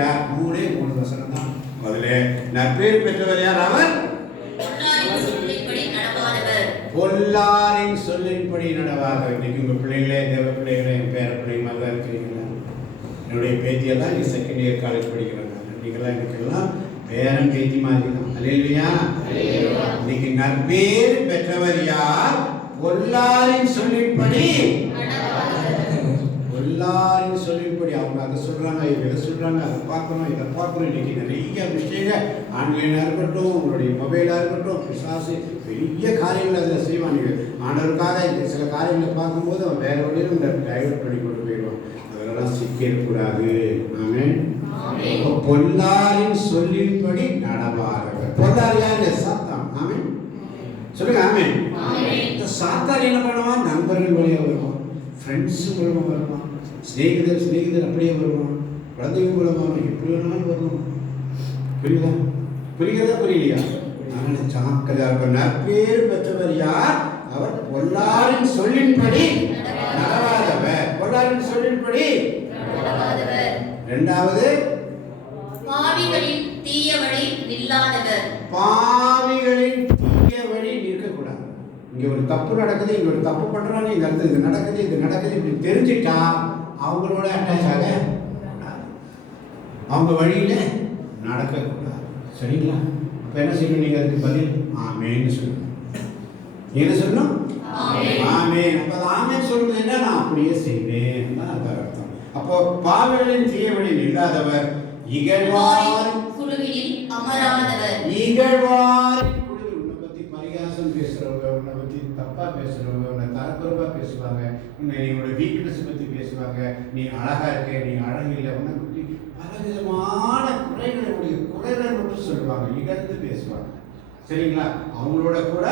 யார்? மூணு வசனம் தான். முதல்ல நற்பேறு பெற்றவர் யார்? அவர் பொல்லாரின் சொல்லின்படி நடவாதவர். இன்னைக்கு உங்க பிள்ளைகளே, தேவ பிள்ளைகளே, என் பேர பிள்ளை மாதிரி தான் இருக்கிறீங்களா? என்னுடைய பேத்தியெல்லாம் நீ செகண்ட் இயர் காலேஜ் படிக்கிறாங்க. நீங்களாம் இன்னைக்கெல்லாம் பேரன் பேத்தி மாதிரி தான். அல்லேலூயா. இன்னைக்கு நற்பேறு பெற்றவர் யார்? பொல்லாரின் சொல்லின்படி. எல்லாரும் சொல்லிப்படி அவங்க அதை சொல்றாங்க, இதை சொல்றாங்க, அதை பார்க்கணும், இதை பார்க்கணும். இன்னைக்கு நிறைய விஷயங்கள் ஆன்லைனாக இருக்கட்டும், உங்களுடைய மொபைலாக இருக்கட்டும், பிசாசு பெரிய காரியங்கள் அதில் செய்வான். ஆண்டவருக்காக இந்த சில காரியங்களை பார்க்கும்போது அவன் வேற வழியில் இந்த டைவர்ட் பண்ணி கொண்டு போயிடுவான். அதெல்லாம் சிக்கக்கூடாது. ஆமென். பொல்லாரின் சொல்லின்படி நடவாதவர். பொல்லார் யாரு? சாத்தான். ஆமென் சொல்லுங்க. ஆமென். இந்த சாத்தான் என்ன பண்ணுவான்? நண்பர்கள் வழியாக வருவான், ஃப்ரெண்ட்ஸ் மூலமாக வருவான், ஸ்நேகிதர் அப்படியே வருவான், குழந்தைங்க மூலமாக எப்படி வேணாலும் வருவான். புரியுதா புரியலையா? அதனால ஜாக்கிரதையாக. நற்பேறு பெற்றவர் யார்? அவர் பொல்லாரின் சொல்லின்படி நடவாதவர். பொல்லாரின் சொல்லின்படி. இரண்டாவது, பாவிகளின் தீய வழி நில்லாதவர். பாவிகளின் தீய வழி நிற்கக்கூடாது. இங்க ஒரு தப்பு நடக்குது, இங்க ஒரு தப்பு பண்றாங்க, இங்க அடுத்து இது நடக்குது இப்படி தெரிஞ்சுட்டா அவங்களோட அட்டாச் ஆக கூடாது, அவங்க வழியில நடக்கக்கூடாது. சரிங்களா? அப்ப என்ன செய்யணும்? நீங்க அதுக்கு பதில் ஆமேன்னு சொல்லணும். என்ன சொல்லணும்? ஆமேன். அப்ப ஆமேன் சொல்றது என்ன? நான் அப்படியே செய்வேன் தான் அர்த்தம். அப்போ பாவிகளின் தீய வழி நில்லாதவர், இகழ்வார் குழுவில் அமராதவர். இகழ்வார் உன்னை பத்தி பரிகாசம் பேசுறவங்க, உன்னை பத்தி தப்பா பேசுறவங்க, உன்னை தரக்குறைவா பேசுவாங்க, உன்னோட வீக்னஸ் பத்தி பேசுவாங்க, நீ அழகா இருக்க, நீ அழகு இல்லை, உன்னை பத்தி பலவிதமான குறைகளை மட்டும் சொல்லுவாங்க, இகழ்ந்து பேசுவாங்க. சரிங்களா? அவங்களோட கூட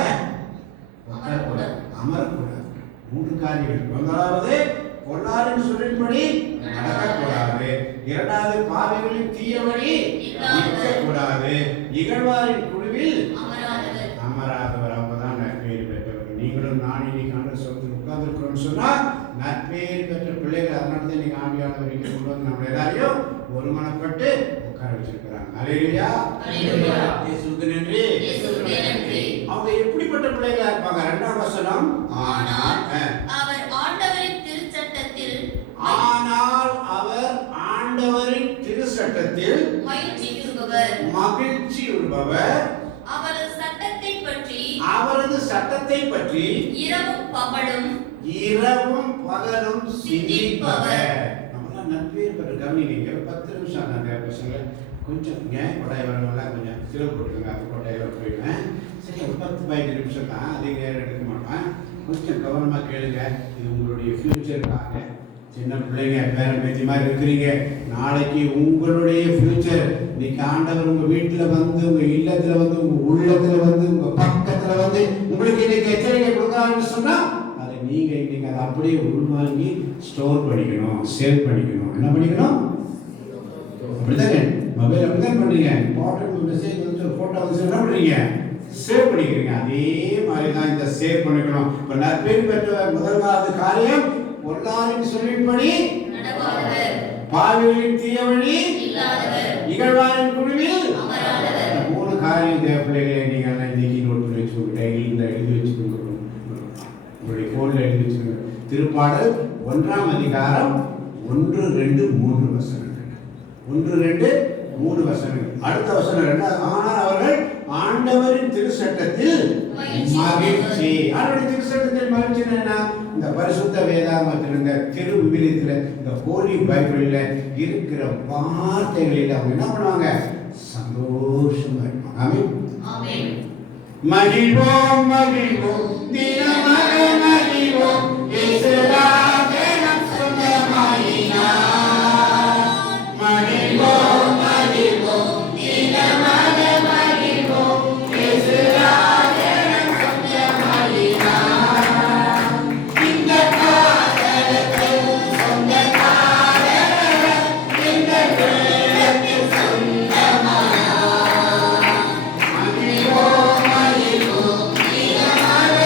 அமரக்கூடாது. மூன்று காரியங்கள். முதலாவது, பொல்லாரின் சொல்லின்படி நடக்கக்கூடாது. இரண்டாவது, பாவிகளின் தீய வழி நிற்கக்கூடாது. இகழ்வாரின் குழுவில் அமராதவர். அவங்கதான் நற்பேறு பெற்றவர்கள். நீங்களும் நான் இன்னைக்கு ஆண்டு சொல்றதுக்கு உட்கார்ந்துருக்கிறோம்னு சொன்னா நற்பேறு பெற்ற பிள்ளைகள். அதனால தான் இன்னைக்கு ஆண்டியானவர் இங்கே கொண்டு வந்து நம்ம எல்லாரையும் ஒருமனப்பட்டு உட்கார வச்சிருக்கிறாங்க. அல்லேலூயா. இயேசுவுக்கு நன்றி. அவங்க எப்படிப்பட்ட பிள்ளைகளா இருப்பாங்க? இரண்டாம் வசனம், ஆனால் அவர் ஆண்டவரின் திருச்சட்டத்தில் மகிழ்ச்சியுறுபவர். அவரது சட்டத்தை பற்றி இரவும் பகலும் சிந்திப்பவர். நம்மளாம் நற்பேறு பெற்ற கவனிங்க. 10 நிமிஷம் அந்த பசங்க கொஞ்சம் கொடையவரெல்லாம் கொஞ்சம் சிறப்பு போட்டுருங்க. அது கொடையவர் போயிடுவேன். சரி, 10-15 நிமிஷம் தான், அதிக நேரம் எடுக்க மாட்டேன். கொஞ்சம் கவனமாக கேளுங்க. இது உங்களுடைய ஃபியூச்சருக்காக. சின்ன பிள்ளைங்க, பேரன் பேத்தி மாதிரி இருக்கிறீங்க. நாளைக்கு உங்களுடைய ஃபியூச்சர். இன்னைக்கு ஆண்டவர் உங்க வீட்டில் வந்து, உங்க இல்லத்துல வந்து, உங்க உள்ளத்துல வந்து, உங்க பக்கத்துல வந்து உங்களுக்கு இன்னைக்கு எச்சரிக்கை கொடுக்கலாம்னு சொன்னா அதை நீங்க இன்னைக்கு அதை அப்படியே உள்வாங்கி ஸ்டோர் பண்ணிக்கணும், சேவ் பண்ணிக்கணும். என்ன பண்ணிக்கணும்? அப்படிதானே? மொபைல் அப்படிதான் பண்றீங்க. இம்பார்ட்டன்ட் மெசேஜ் வந்து போட்டோ வந்து என்ன பண்றீங்க? சேவ் பண்ணிக்கிறீங்க. அதே மாதிரி தான் இந்த சேவ் பண்ணிக்கணும். இப்போ நற்பேறு பெற்றவர் முதலாவது காரியம், பொல்லாரின் சொல்லின்படி நடவாதவர், பாவிகளின் தீய வழி நில்லாதவர், இகழ்வாரின் குழுவில் அமராதவர். இந்த 3 காரியம் தேவ பிள்ளைகளை நீங்க எல்லாம் இன்னைக்கு நோட் பண்ணி வச்சுக்கோங்க. டைரியில் எழுதி வச்சுக்கோங்க. உங்களுடைய போன்ல எழுதி வச்சுக்கோங்க. திருப்பாடல் 1ஆம் அதிகாரம் 1, 2, 3 வசனங்கள். 1, 2, 3 வசனங்கள். அடுத்த வசனம் 2. ஆனால் அவர்கள் ஆண்டவரின் திருச்சட்டத்தில் மகிழ்ச்சி. ஆண்டவரின் திருச்சட்டத்தில் மகிழ்ச்சி என்ன? இந்த பரிசுத்த வேதாகமத்தில், இந்த திரு விவிலியத்தில், இந்த ஹோலி பைபிள்ல இருக்கிற வார்த்தைகளில் அவங்க என்ன பண்ணுவாங்க? சந்தோஷமா இருப்பாங்க. ஆமென். ஆமென். மகிழ்வோம் மகிழ்வோம் தினமாக மகிழ்வோம், இயேசுராஜே நம் சொந்தமாயினார். மகிழ்வோம் மகிழ்வோம் தினமாக மகிழ்வோம், இயேசுராஜே நம் சொந்தமாயினார். இந்த காதலுக்கு சொந்தக்காரர், இந்த உள்ளத்தில் சொந்தமானார். மகிழ்வோம் மகிழ்வோம் தினமாக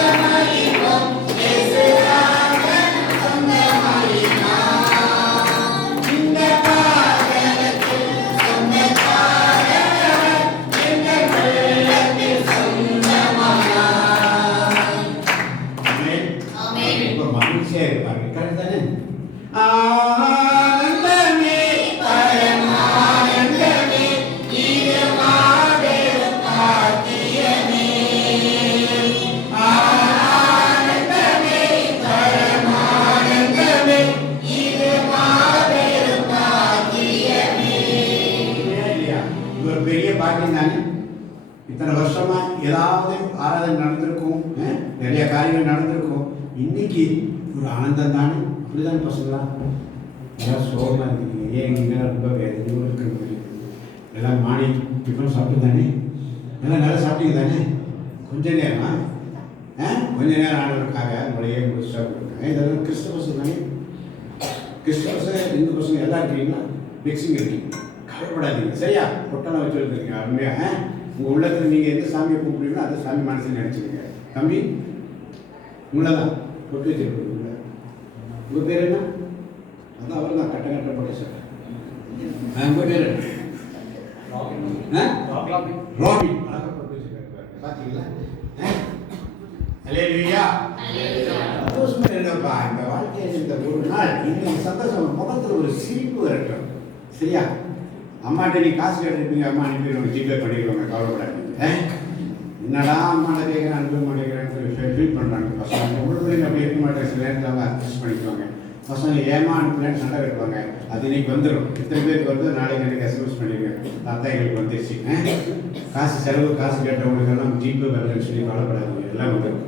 இத்தனை வருஷமா ஏதாவது ஆராதனை நடந்திருக்கும், நிறைய காரியங்கள் நடந்திருக்கும். இன்னைக்கு ஒரு ஆனந்தம் தானே? அப்படிதான் பசங்களா எல்லாம் சோகமாக இருக்கீங்க. ஏன் நீங்கள் ரொம்ப வேதனையோடு இருக்கிறது? எல்லாம் மார்னிங் டிஃபன் சாப்பிட்டு தானே? எல்லாம் நல்லா சாப்பிட்டீங்க தானே? கொஞ்ச நேரமா கொஞ்ச நேரம் ஆனவருக்காக உங்களையே முடிச்சா கொடுத்தாங்க. இதெல்லாம் கிறிஸ்தவ தானே? கிறிஸ்தவ இந்து பசங்க எல்லாம் இருக்கீங்களா? மிக்சிங் இருக்கீங்க, கவலைப்படாதீங்க. சரியா? பொட்டெல்லாம் வச்சு வந்துருக்கீங்க அருமையாக. உங்கள் உள்ளத்தில் நீங்கள் எந்த சாமியை கூப்பிடுவீங்களோ அந்த சாமி மனசில் நினச்சிருங்க. தம்பி உங்களை தான் பொட்டு வச்சிருக்கீங்க. உங்கள் பேர் என்ன? அதான் அவர் தான் கட்ட கட்டப்பட்ட சார். உங்கள் பேர் என்ன? ராபின். அழகாக பொட்டு வச்சிருக்காரு பார்த்தீங்களா? அல்லேலூயா. சந்தோஷமா இருங்கப்பா. இந்த வாழ்க்கையில் இந்த ஒரு நாள் இன்னைக்கு சந்தோஷம் முகத்தில் ஒரு சிரிப்பு வரட்டும். சரியா? அம்மாட்ட நீ காசு கேட்டுருப்பீங்க, அம்மா அனுப்பிடுவாங்க, ஜிபே பண்ணிடுவாங்க, கவலைப்படாதீங்க. என்னடா அம்மாட்ட கேட்குறேன் அனுப்ப மாட்டேங்கிறேன்னு ஃபீல் பண்ணுறாங்க பசங்க. உங்களுடைய அப்படி இருக்க மாட்டேன். சில நேரத்தில் அவங்க அட்ஜஸ்ட் பண்ணிக்குவாங்க. பசங்க ஏமா அனுப்பலன்னு சண்டை கட்டுவாங்க. அது இன்னைக்கு வந்துடும். இத்தனை பேருக்கு வருது, நாளைக்கு எனக்கு எஸ்எம்எஸ் பண்ணிடுங்க, தாத்தா எங்களுக்கு வந்துருச்சு. காசு செலவு காசு கேட்டவங்களுக்கெல்லாம் ஜிபே வரலன்னு சொல்லி கவலைப்படாதீங்க, எல்லாம் வந்துடும்.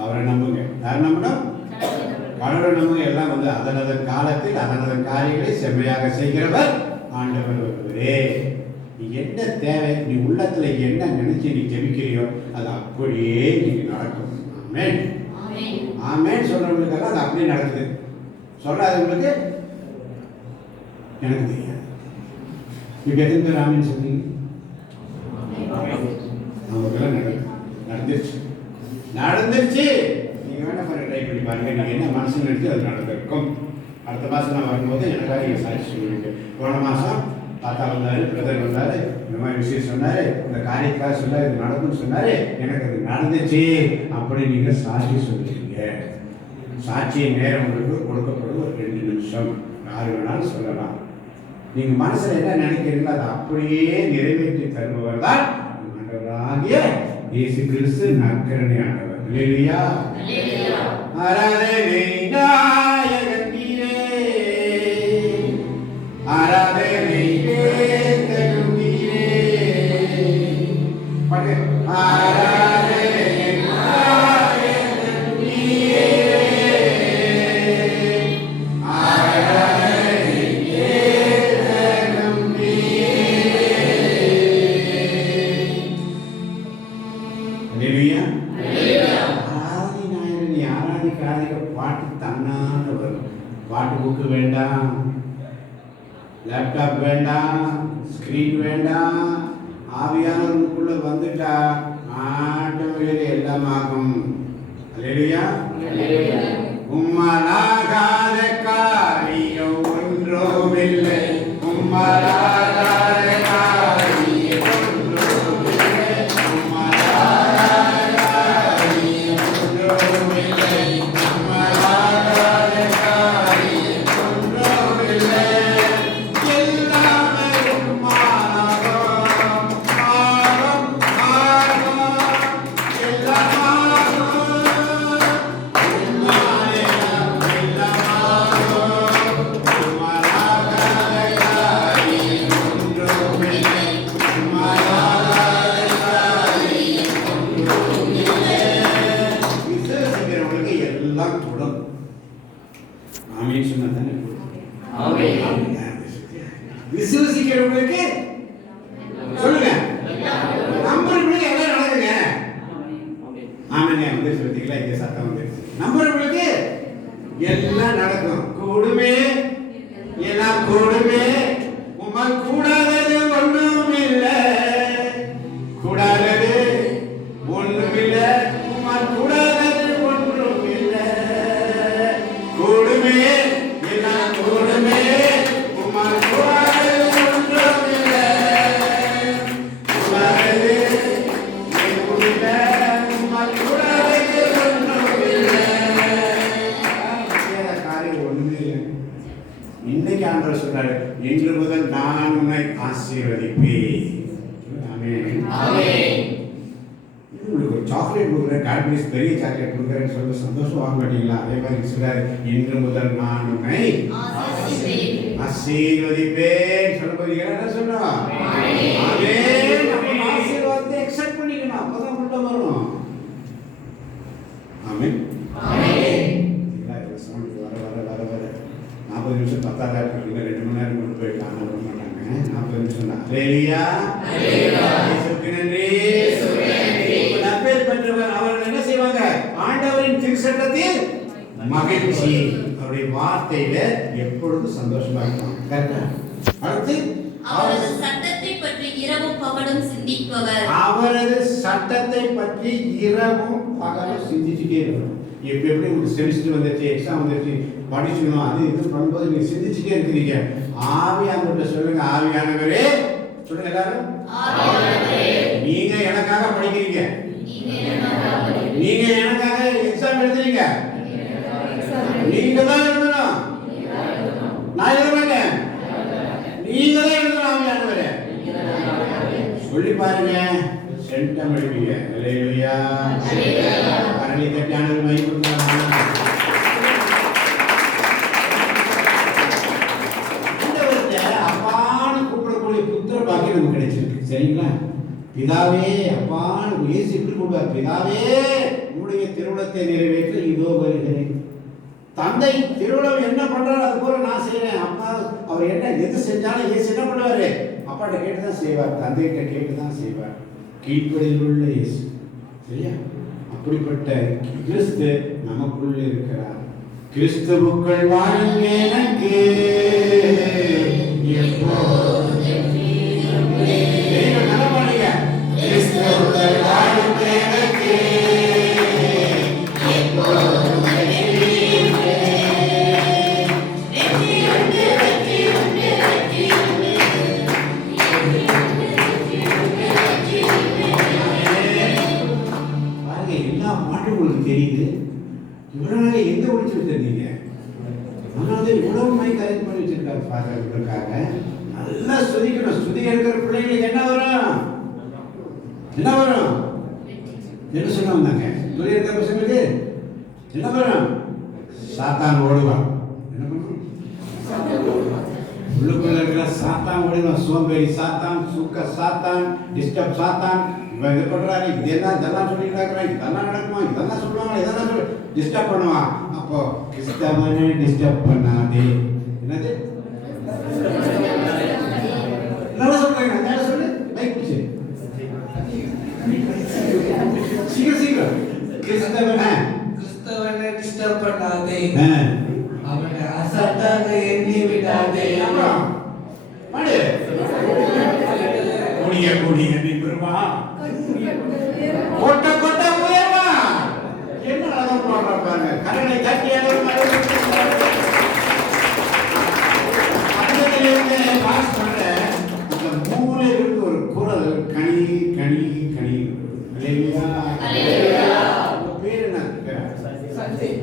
அவரை நம்புங்க. யார் நம்பணும்? கடவுளை நம்புங்க. எல்லாம் வந்து அதனதன் காலத்தில் அதனதன் காரியங்களை செம்மையாக செய்கிறவர் ஆண்டவர் ஒருவரே. நீ என்ன தேவை, நீ உள்ளத்துல என்ன நினைச்சு நீ ஜெபிக்கிறியோ அது அப்படியே நீங்க நடக்கும். ஆமென் ஆமென் சொல்றவங்களுக்கெல்லாம் அது அப்படியே நடக்குது. சொல்லாதவங்களுக்கு எனக்கு தெரியாது. இப்ப எத்தனை பேர் ஆமென் சொன்னீங்க? அவங்களுக்கெல்லாம் நடந்துருச்சு. நீங்க வேணா ட்ரை பண்ணி பாருங்க. நீங்க என்ன மனசு நினைச்சு அது நடந்திருக்கும். அடுத்த மாதம் நான் வரும்போது எனக்காக நீங்கள் சாட்சி சொல்லுவீங்க. போன மாதம் தாத்தா வந்தார், பிரதர் வந்தார், இந்த மாதிரி விஷயம் சொன்னார், இந்த காரியத்துக்காக சொன்னார், இது நடக்கும்னு சொன்னார், எனக்கு அது நடந்துச்சு அப்படி நீங்கள் சாட்சி சொல்லுவீங்க. சாட்சியின் நேரம் உங்களுக்கு கொடுக்கப்படும். ஒரு 2 நிமிஷம் யார் வேணாலும் சொல்லலாம். நீங்கள் மனசில் என்ன நினைக்கிறீங்களோ அதை அப்படியே நிறைவேற்றி தருபவர் தான் ஆண்டவராகிய இயேசு கிறிஸ்து நற்கருணை ஆண்டவர். அல்லேலூயா. ஆராதனை நாயகன் நீரே, ஆராதனை கேட்கணும் நீரே. பாட்டு. ஆராதனை நாயகன் நீரே, ஆராதனை கேட்கணும் நீரே. அல்லேலூயா. பாட்டு தன்னான வரும். பாட்டு புக்கு வேண்டாம், லேப்டாப் வேண்டாம், ஸ்கிரீன் வேண்டாம். ஆவியானவருக்குள்ள வந்துட்டா ஆட்டோமேட்டிக் எல்லாம் ஆகும். அல்லேலூயா. உம்மலாகாத காரியம் ஒன்றுமில்லை, உம்மலாகாத காரியம் ஒன்றுமில்லை, உம்மலாகாத காரியம் ஒன்றுமில்லை, உம்மலாகாத காரியம் ஒன்றுமில்லை. எல்லாமே உம்மாலாகும், ஆகும், ஆகும், எல்லாமாகும். உம்மாலேதான் எல்லாமாகும். உம்மலாகாத காரியம் ஒன்றுமில்லை, உம்மலாகாத காரியம் ஒன்றுமில்லை. விசுவாசிக்கிறவங்களுக்கு எல்லாம் கூடும். ஆமென் சொன்னா தானே கூடும். விசுவாசிக்கிறவங்களுக்கு சொல்லுங்க, நம்புறவங்களுக்கு எல்லாம் நடக்குங்க. ஆமாங்க, வந்து சொல்லிட்டீங்களா? இங்க சத்தம் வந்துருச்சு. நம்புறவங்களுக்கு எல்லாம் நடக்கும். கூடுமே, எல்லாம் கூடுமே. உம்மால் கூடாதது ஒண்ணும் இல்லை, கூடாதது ஒண்ணும் இல்லை, உம்மால் கூடாதது ஒன்றும் இல்லை. கூடுமே, எல்லாம் கூடுமே, உம்மால் கூடாதது ஒன்றும் இல்லை, கூடாதது ஒன்றும் இல்லை, உம்மால் கூடாதது ஒன்றும் இல்லை. காரியம் ஒண்ணுமே இல்லை. இன்னைக்கு ஆண்டவர் சொல்றாரு, இன்று முதல் நான் உன்னை ஆசீர்வதிப்பேன். ஆமென். உங்களுக்கு ஒரு சாக்லேட் கொடுக்குறேன், காட்மிஸ் பெரிய சாக்லேட் கொடுக்குறேன்னு சொல்லி சந்தோஷம் வாங்க மாட்டீங்களா? அதே மாதிரி சொல்றாரு, இன்று முதல் நான் உன்னை ஆசீர்வதிப்பேன். சொல்ல போறீங்க, என்ன சொன்னோம்? ஆமென். நம்ம ஆசீர்வாதத்தை எக்ஸெப்ட் பண்ணி ஆமென். ஆமென். இவ்வளவு சவுண்ட் வர வர வர வர 40 நிமிஷம் 10 இருக்கு. 2 மணி நேரம் கொண்டு போயிட்டாங்க வர மாட்டாங்க. 40 நிமிஷம் தான். ஹalleluya. ஹalleluya. இயேசுவுக்கு நன்றி. இயேசுவுக்கு நன்றி. நற்பெயர் பெற்றவர் அவர்கள் என்ன செய்வாங்க? ஆண்டவரின் திருச்சட்டத்தில் மகிழ்ச்சி. அவருடைய வார்த்தையில எப்பொழுதும் சந்தோஷமா இருப்பாங்க. கரெக்ட்டா? அடுத்து அவரது சட்டத்தை பற்றி இரவும் பகலும் சிந்திப்பவர். அவரது சட்டத்தை பற்றி இரவும் பகலும் சிந்திச்சுட்டே இருக்கணும். இப்ப எப்படி ஒரு செமிஸ்டர் வந்துருச்சு, எக்ஸாம் வந்துருச்சு, படிச்சுக்கணும், அது இது பண்ணும்போது நீங்க சிந்திச்சுட்டே இருக்கிறீங்க. ஆவியானவர்கிட்ட சொல்லுங்க, ஆவியானவரே சொல்லுங்க எல்லாரும். ஆவியானவரே, நீங்க எனக்காக படிக்கிறீங்க, நீங்க எனக்காக எக்ஸாம் எழுதுறீங்க, நீங்க தான் எழுதணும், நான் எழுத மாட்டேன், நீங்க தான் எழுதணும். ஆவியானவரே சொல்லி பாருங்க, சென்டம் எழுப்பீங்க. ஹalleluya. கரங்களை தட்டி ஆண்டவரை மகிமைப்படுத்துங்க. ஆண்டவர்கிட்ட அப்பான்னு கூப்பிடக்கூடிய புத்திர பாக்கியம் நமக்கு கிடைச்சிருக்கு. சரிங்களா? பிதாவே அப்பான்னு இயேசு எப்படி கூப்பிடுவார்? பிதாவே உம்முடைய திருவுளத்தை நிறைவேற்ற இதோ வருகிறேன். தந்தை திருவுளம் என்ன பண்றாரு அது போல நான் செய்யறேன். அப்பா அவர் என்ன எது செஞ்சாலும் இயேசு என்ன பண்ணுவாரு? அப்பாட்ட கேட்டு தான் செய்வார், தந்தைகிட்ட கேட்டு தான் செய்வார். கீழ்ப்படியில் உள்ள இயேசு. சரியா? அப்படிப்பட்ட கிறிஸ்து நமக்குள்ள இருக்கிறார். கிறிஸ்துவுக்குள் வாழும் எனக்கு கிறிஸ்துவுக்குள் வாழும் எனக்கு தெரியுது. இவ்வளவு நாள் எங்க ஒழிச்சு வச்சிருந்தீங்க? அதனால இவ்வளவு மைக் அரேஞ்ச் பண்ணி வச்சிருக்காரு பாக்கிறதுக்காக. நல்லா ஸ்துதிக்கணும். ஸ்துதி இருக்கிற பிள்ளைங்களுக்கு என்ன வரும்? என்ன வரும்? என்ன சொல்ல வந்தாங்க? ஸ்துதி இருக்கிற பசங்களுக்கு என்ன வரும்? சாத்தான் ஓடுவான். என்ன பண்ணும்? உள்ளுக்குள்ள இருக்கிற சாத்தான் ஓடுவான். சோம்பேறி சாத்தான், சுக்க சாத்தான், டிஸ்டர்ப் சாத்தான். இவன் இது பண்றாரு, இதெல்லாம் சொல்லிட்டு இருக்கிறான், இதெல்லாம் நடக்குமா, இதெல்லாம் சொல்லுவாங்க, இதெல்லாம் சொல்லி டிஸ்டர்ப் பண்ணுவான். அப்போ கிறிஸ்தவனை டிஸ்டர்ப் பண்ணாதே. என்னது? நல்லா சொல்றாங்க. நல்லா சொல்லு, மைக் பிடிச்சு சீக்கிரம் சீக்கிரம். கிறிஸ்தவனை டிஸ்டர்ப் பண்ணாதே, அவனை அசட்டாக எண்ணி விடாதே. அப்புறம் பாடு. கூடிய கூடிய நிபுணமா கொட்ட கொட்ட உயர்வா. என்ன அழகா பாடுறா பாருங்க. கரங்களை தட்டி பாஸ் பண்ற இந்த மூளை இருந்து ஒரு குரல் கனி கனி கனி. பேர் என்ன? சஞ்சய்.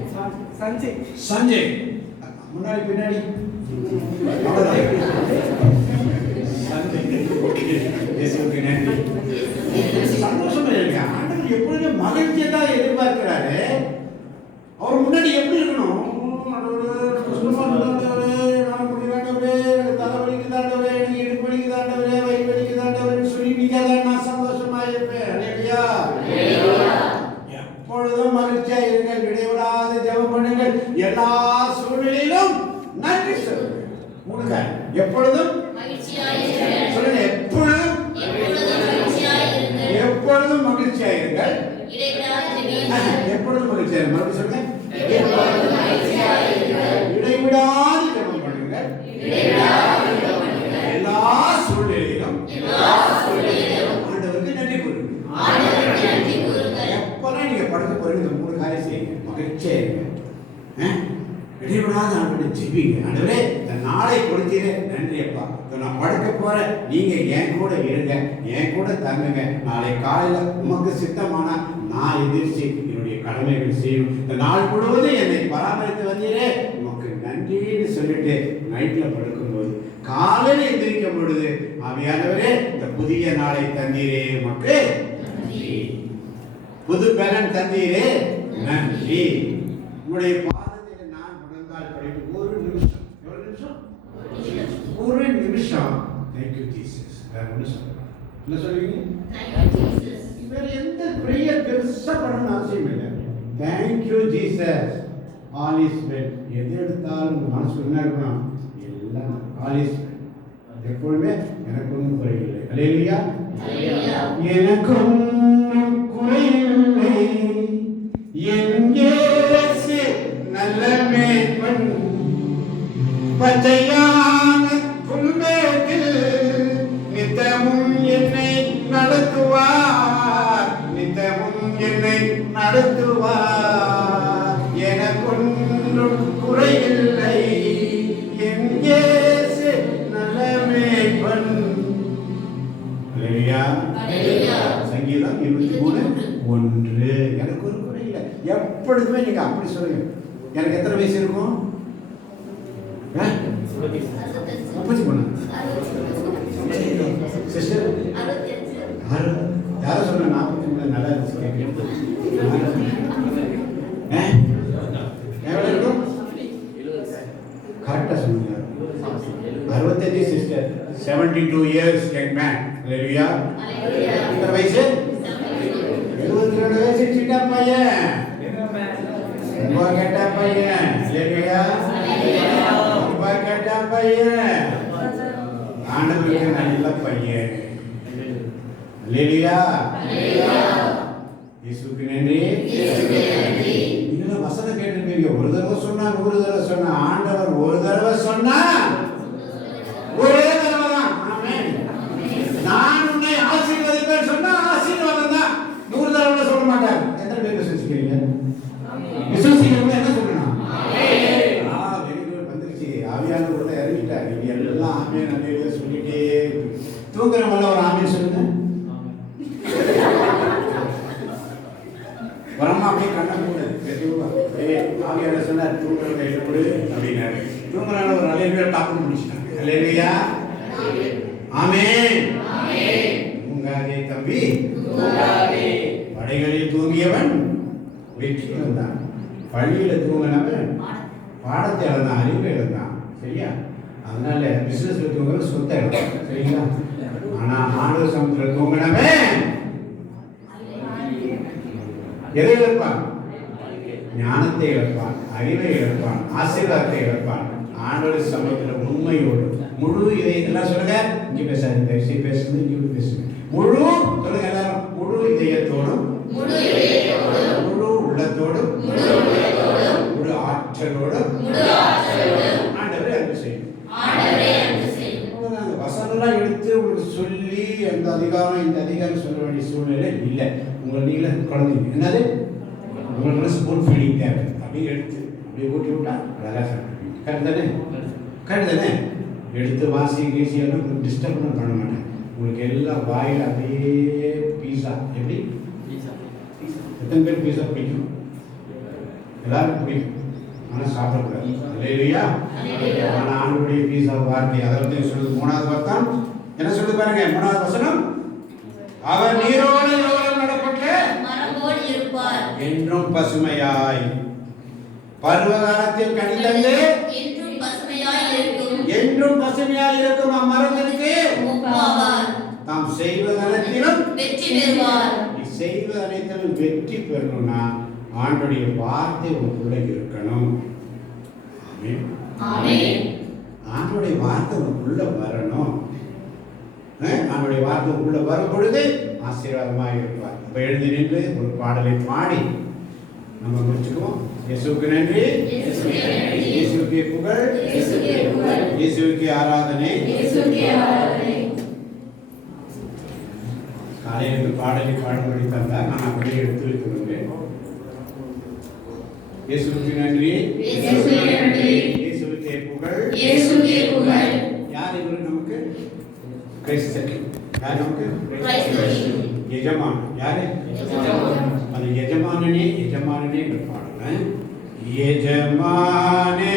சஞ்சய். சஞ்சய். முன்னாடி பின்னாடி சந்தோஷமா இருக்கு. ஆண்டவர் எப்பொழுதுமே மகிழ்ச்சியை தான் எதிர்பார்க்கிறாரு. அவர் முன்னாடி எப்படி இருக்கணும்? எப்பொழுதும் மகிழ்ச்சியா இருங்கள், இடைவிடாது ஜெபம் பண்ணுங்கள், எல்லா சூழ்நிலையிலும் நன்றி சொல்லுங்கள். எப்பொழுதும் சொல்லுங்க, எப்பொழுதும் எப்பொழுதும் மகிழ்ச்சியாயிருங்கள். எப்பொழுதும் மகிழ்ச்சியாயிருங்கள். மறுபடியும் சொல்லுங்க, இடைவிடாது ஜெபம் பண்ணுங்கள், எல்லா சூழ்நிலையிலும் ஆண்டவருக்கு நன்றி கூறுங்கள். எப்பெல்லாம் நீங்க படுக்க போறீங்க இந்த 3 காரியம் செய்யுங்க. மகிழ்ச்சியா இருங்க, இடைவிடாத ஆண்டவரை ஜெபிங்க. ஆண்டவரே இந்த நாளை கொடுத்தீரே நன்றி அப்பா. நான் படுக்க போறேன், நீங்க என் கூட இருங்க, என் கூட தங்குங்க. நாளை காலையில உமக்கு சித்தமானா நான் எதிர்த்து என்னுடைய கடமைகள் செய்யும். இந்த நாள் முழுவதும் என்னை பராமரித்து வந்தீரே உமக்கு நன்றின்னு சொல்லிட்டு நைட்ல படுக்கும்போது காலையில எந்திரிக்கும் பொழுது ஆவியானவரே இந்த புதிய நாளை தந்தீரே உமக்கு நன்றி, புது பலன் தந்தீரே நன்றி. உங்களுடைய பாதத்தில் நான் முழங்கால் படித்து ஒரு நிமிஷம், எவ்வளவு நிமிஷம்? ஒரு நிமிஷம். Thank you Jesus. வேற ஒன்று சொல்லுங்க. என்ன சொல்லுவீங்க? வேற எந்த பெரிய பெருசா பண்ணணும்னு அவசியம் இல்லை. Thank you Jesus, all is well. எது எடுத்தாலும் உங்க மனசுக்கு என்ன இருக்கணும்? எல்லாம் ஆல் இஸ் வெல். எப்பொழுதுமே எனக்கு ஒன்றும் குறையில்லை. அல்லேலூயா. எனக்கு ஒன்றும் குறையில்லை, என் இயேசு நல்ல மேய்ப்பன். பச்சையான புல்மேட்டில் நித்தமும் என்னை நடத்துவார், நித்தமும் என்னை நடத்துவார். எனக்கொன்றும் குறையில்லை, என் இயேசு நல்ல மேய்ப்பன். அல்லேலூயா. சங்கீதம் 23:1. எனக்கு ஒரு குறை இல்லை. எப்பொழுதுமே நீங்க அப்படி சொல்லுங்க. எனக்கு எத்தனை வயசு இருக்கும்? 33. சிஸ்டர் யாரும் சொன்ன 43 நல்லா இருந்துச்சு. எவ்வளவு இருக்கும்? கரெக்டா சொன்னீங்க. 65 sister. 72 years young man. Hallelujah. எத்தனை வயசு? 72 வயசு. சின்ன பையன், ரொம்ப கெட்ட பையன். Hallelujah. ரொம்ப கெட்ட பையன், ஆண்டவருக்கு நல்ல பையன். Hallelujah. இயேசுவுக்கு நன்றி. நீங்க வசனம் கேட்டிருப்பீங்க. ஒரு தடவை சொன்னா 100 தடவை சொன்னா. ஆண்டவர் ஒரு தடவை சொன்னா ஒரே தடவை தான். ஆமென். நான் உன்னை ஆசீர்வதிப்பேன் சொன்னா ஆசீர்வாதம் தான். 100 தடவை சொல்ல மாட்டார். எத்தனை பேர் விசுவாசிக்கிறீங்க? விசுவாசிக்கிறவங்க என்ன சொல்லணும்? ஆமென். Very good. வந்துருச்சு. ஆவியானவர் கூட இறங்கிட்டார். நீங்க எல்லாம் ஆமென் அல்லேலூயா சொல்லிட்டே தூங்குறவங்க ஒரு ஆமென் சொல்லுங்க. வரமா அப்படியே கண்ணை மூடு. ஆவியானவர் சொன்னார் தூங்குறவங்க எழுப்புடு அப்படின்னாரு. தூங்குறவங்க ஒரு அல்லேலூயா டாப் முடிச்சிட்டாங்க. அல்லேலூயா. ஆமென். தூங்காதே தம்பி, படைகளில் தூங்கியவன் வெற்றி இழந்தான். பள்ளியில தூங்கினவன் பாடத்தை இழந்தான், அறிவை இழந்தான். சரியா? அதனால பிசினஸ்ல தூங்குறவன் சொத்தை இழந்தான். சரிங்களா? ஆனா ஆண்டவர் சமூகத்தில் தூங்கினவன் எதை இழப்பான்? ஞானத்தை இழப்பான், அறிவை இழப்பான், ஆசீர்வாதத்தை இழப்பான். ஆண்டவர் சமூகத்தில் உண்மையோடு முழு இதை எல்லாம் சொல்லுங்க. இங்க பேசாதீங்க, பேசுறது இங்க பேசுங்க. முழு சொல்லுங்க எல்லாரும். முழு இதயத்தோடும், முழு உள்ளத்தோடும், முழு ஆற்றலோடும் ஆண்டவரை அன்பு செய்யணும். வசனம்லாம் எடுத்து உங்களுக்கு சொல்லி அந்த அதிகாரம் இந்த அதிகாரம் சொல்ல வேண்டிய சூழ்நிலை இல்லை. உங்கள் நீங்கள குழந்தைங்க என்னது உங்களுக்கு ஸ்பூன் ஃபீடிங் தேவை. அப்படியே எடுத்து அப்படியே ஊட்டி விட்டா அழகாக சாப்பிடுவீங்க. கரெக்ட் தானே? கரெக்ட் தானே? எடுத்து வாசி கீசி எல்லாம் டிஸ்டர்ப் பண்ண மாட்டேன். உங்களுக்கு எல்லாம் வாயில் அப்படியே பீஸா. எப்படி எத்தனை பேர் பீஸா பிடிக்கும்? எல்லாருக்கும் பிடிக்கும். ஆனால் சாப்பிடக்கூடாது. அல்லேலூயா. ஆனால் ஆண்டுடைய பீஸா வார்த்தை அதை வந்து சொல்லுது. 3வது வசனம் என்ன சொல்லுது பாருங்க. 3வது வசனம், அவர் நீரோடு யோரம் நடப்பட்டு மரம்போல் இருப்பார், என்றும் பசுமையாய் பருவ காலத்தில் கனி தந்து என்றும் பசுமையாய் இருக்கும், என்றும் பசுமையாய் இருக்கும் அம்மரத்திற்கு ஒப்பாவார். தாம் செய்வதனைத்திலும் வெற்றி பெறுவார். செய்வது அனைத்திலும் வெற்றி பெறணும்னா ஆண்டுடைய வார்த்தை உங்களுக்குள்ள இருக்கணும். ஆமென். ஆமென். ஆண்டுடைய வார்த்தை உங்களுக்குள்ள வரணும். ஆண்டுடைய வார்த்தை உள்ள வரும் பொழுது ஆசீர்வாதமாக இருப்பார். இப்போ எழுதி நின்று ஒரு பாடலை பாடி நம்ம முடிச்சுக்குவோம். இயேசுவுக்கு நன்றி, இயேசுவுக்கு புகழ், இயேசுவுக்கு ஆராதனை. காலையில் பாடலை பாடுபடி தந்தார். நான் அப்படியே எடுத்து வைத்துள்ளேன். இயேசுவுக்கு நன்றி, இயேசுவுக்கு புகழ். யார் இவரு நமக்கு? கிறிஸ்து. யார் நமக்கு? எஜமான். யாரு? அது எஜமானனே, எஜமானனே பாடுங்க. எஜமானனே